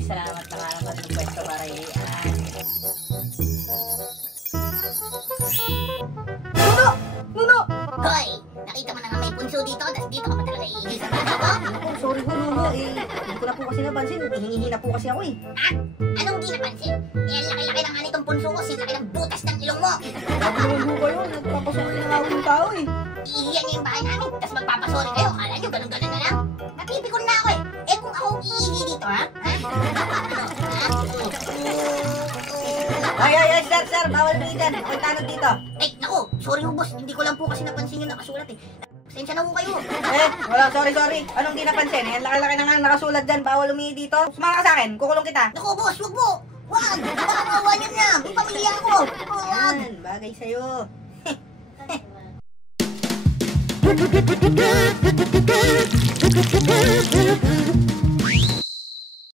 Maraming salamat na karapat ng pwesto para iyan. Nuno! Nuno! Hoy! Nakita mo na nga may punso dito, tapos dito ka pa talaga iihi sa bata ko? Oh, sorry po, Nuno. Hindi ko na po kasi napansin. Hihingi na po kasi ako eh. Ha? Anong di napansin? Ang laki-laki ng anitong punso ko, silaki ng butas ng ilong mo. Grabe naman po kayo. Nagpapasok na nga yung tao eh. Iihiyan niya yung bahay namin, tapos magpapasori kayo. Kala nyo, ganun-ganun na lang. Napipikon na ako eh. Eh kung ako iihi dito, ha? Ha? Ay, sir, bawal po dyan. Ako'y tanod dito. Eh, naku, sorry ho boss, hindi ko lang po kasi napansin yung nakasulat eh. Pasensya na ho kayo. Wala, sorry. Anong di napansin? Eh, laki-laki na nga nakasulat dyan. Bawal umihi dito. Sumama ka sa akin. Kukulong kita. Naku boss, wag po. Wag, baka mawawa niyo na. May pamilya ako. Wag. Yan, bagay sa'yo.